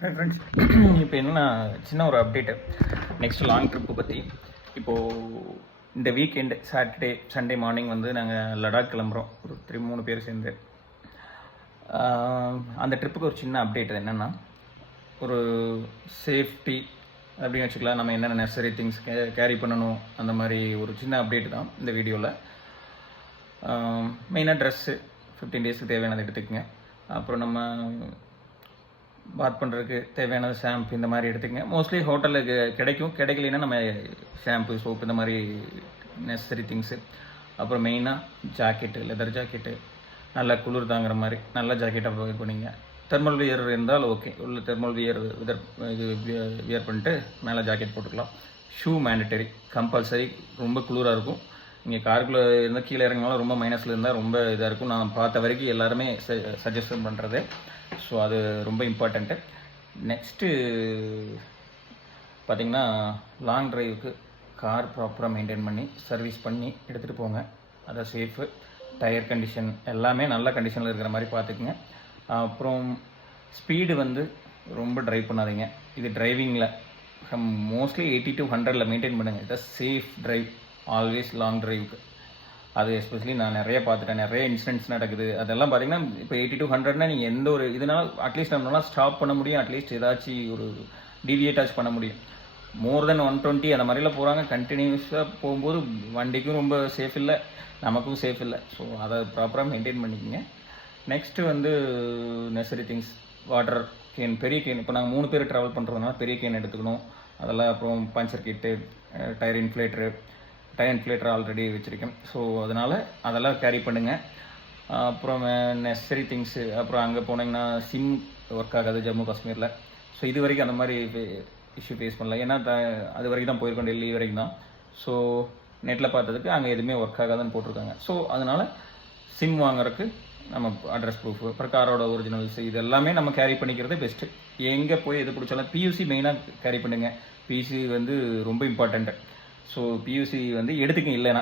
Hi friends, இப்போ என்னென்னா சின்ன ஒரு அப்டேட்டு நெக்ஸ்ட் லாங் ட்ரிப்பு பற்றி. இப்போது இந்த வீக்கெண்டு சாட்டர்டே சண்டே மார்னிங் வந்து நாங்கள் லடாக் கிளம்புறோம், ஒரு 3 பேர் சேர்ந்து. அந்த ட்ரிப்புக்கு ஒரு சின்ன அப்டேட் என்னென்னா, ஒரு சேஃப்டி அப்படின்னு வச்சுக்கலாம், நம்ம என்னென்ன நெசசரி திங்ஸ் கேரி பண்ணணும், அந்த மாதிரி ஒரு சின்ன அப்டேட் தான் இந்த வீடியோவில். மெயினாக ட்ரெஸ்ஸு 15 டேஸ்க்கு தேவையானது எடுத்துக்கங்க. அப்புறம் நம்ம பாத் பண்ணுறதுக்கு தேவையானது ஷாம்பு இந்த மாதிரி எடுத்துக்கங்க. மோஸ்ட்லி ஹோட்டலுக்கு கிடைக்கலைன்னா நம்ம ஷாம்பு, சோப்பு இந்த மாதிரி நெசசரி திங்ஸு. அப்புறம் மெயினாக ஜாக்கெட்டு, லெதர் ஜாக்கெட்டு, நல்லா குளிர் தாங்குற மாதிரி நல்ல ஜாக்கெட்டாக இது பண்ணிங்க. தெர்மல் வியர் இருந்தால் ஓகே, உள்ள தெர்மல் வியர் வியர் பண்ணிட்டு மேலே ஜாக்கெட் போட்டுக்கலாம். Shoe mandatory, compulsory. ரொம்ப குளிராக இருக்கும். நீங்கள் காருக்குள்ளே இருந்தால் கீழே இறங்கினாலும் ரொம்ப மைனஸில் இருந்தால் ரொம்ப இதாக இருக்கும். நான் பார்த்த வரைக்கும் எல்லாருமே சஜஷன் பண்ணுறது. ஸோ அது ரொம்ப இம்பார்ட்டண்ட்டு. நெக்ஸ்ட்டு பார்த்திங்கன்னா, லாங் ட்ரைவுக்கு கார் ப்ராப்பராக மெயின்டைன் பண்ணி சர்வீஸ் பண்ணி எடுத்துகிட்டு போங்க. அதை சேஃபு, டயர் கண்டிஷன் எல்லாமே நல்ல கண்டிஷனில் இருக்கிற மாதிரி பார்த்துக்குங்க. அப்புறம் ஸ்பீடு வந்து ரொம்ப ட்ரைவ் பண்ணாதீங்க. இது டிரைவிங்கில் மோஸ்ட்லி 80 to 100 மெயின்டைன் பண்ணுங்கள். இதை சேஃப் ட்ரைவ் ஆல்வேஸ் லாங் ட்ரைவுக்கு. அது எஸ்பெஷலி நான் நிறைய பார்த்துட்டேன், நிறைய இன்சிடென்ட்ஸ் நடக்குது. அதெல்லாம் பார்த்தீங்கன்னா, இப்போ 80 to 100னா நீங்கள் எந்த ஒரு இதனால் அட்லீஸ்ட் நம்மளால் ஸ்டாப் பண்ண முடியும், அட்லீஸ்ட் ஏதாச்சும் ஒரு டிவியேட்டாச் பண்ண முடியும். மோர் தென் 120 அந்த மாதிரிலாம் போகிறாங்க. கண்டினியூஸாக போகும்போது வண்டிக்கும் ரொம்ப சேஃப் இல்லை, நமக்கும் சேஃப் இல்லை. ஸோ அதை ப்ராப்பராக மெயின்டைன் பண்ணிக்கோங்க. நெக்ஸ்ட்டு வந்து நெசசரி திங்ஸ், வாட்டர் கேன், பெரிய கேன். இப்போ நாங்கள் 3 பேர் ட்ராவல் பண்ணுறதுனால பெரிய கேன் எடுத்துக்கணும். அதெல்லாம் அப்புறம் பஞ்சர் கிட்டு, டயர் இன்ஃப்ளேட்டர் ஆல்ரெடி வச்சுருக்கேன். ஸோ அதனால் அதெல்லாம் கேரி பண்ணுங்கள். அப்புறம் நெசசரி திங்ஸு. அப்புறம் அங்கே போனீங்கன்னா சிம் ஒர்க் ஆகாது ஜம்மு காஷ்மீரில். ஸோ இது வரைக்கும் அந்த மாதிரி இஷ்யூ ஃபேஸ் பண்ணல. ஏன்னா அது வரைக்கும் தான் போயிருக்கோம், டெல்லி வரைக்கும் தான். ஸோ நெட்டில் பார்த்ததுக்கு அங்கே எதுவுமே ஒர்க் ஆகாதுன்னு போட்டிருக்காங்க. ஸோ அதனால் சிம் வாங்குறதுக்கு நம்ம அட்ரஸ் ப்ரூஃபு, அப்புறம் காரோட ஒரிஜினல்ஸ், இது எல்லாமே நம்ம கேரி பண்ணிக்கிறது பெஸ்ட்டு. எங்கே போய் எது பிடிச்சாலும் பியூசி மெயினாக கேரி பண்ணுங்கள். பியூசி வந்து ரொம்ப இம்பார்ட்டண்ட்டு. ஸோ பியூசி வந்து எடுத்துக்கங்க. இல்லைனா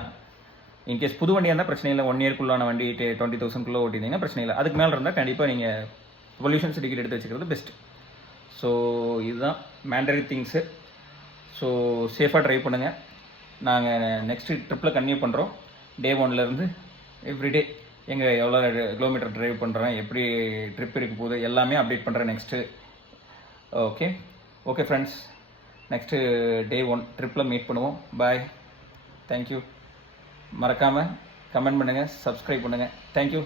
இன்கேஸ் புது வண்டியாக இருந்தால் பிரச்சனை இல்லை. 1 இயர்க்குள்ளான வண்டி 20,000 ஓட்டினீங்கன்னா பிரச்சனை இல்லை. அதுக்கு மேலே இருந்தால் கண்டிப்பாக நீங்கள் பொல்யூஷன் சர்டிஃபிகேட் எடுத்து வச்சுக்கிறது பெஸ்ட்டு. ஸோ இதுதான் மேண்டரி திங்ஸு. ஸோ சேஃபாக ட்ரைவ் பண்ணுங்கள். நாங்கள் நெக்ஸ்ட்டு ட்ரிப்பில் கன்டினியூ பண்ணுறோம். டே 1லேருந்து எவ்ரிடே எவ்வளோ கிலோமீட்டர் ட்ரைவ் பண்ணுறேன், எப்படி ட்ரிப் இருக்க போகுது எல்லாமே அப்டேட் பண்ணுறேன் next. Okay friends, next day 1 ட்ரிப்பில் மீட் பண்ணுவோம். Bye, thank you. மறக்காமல் கமெண்ட் பண்ணுங்கள், சப்ஸ்கிரைப் பண்ணுங்கள். தேங்க்யூ.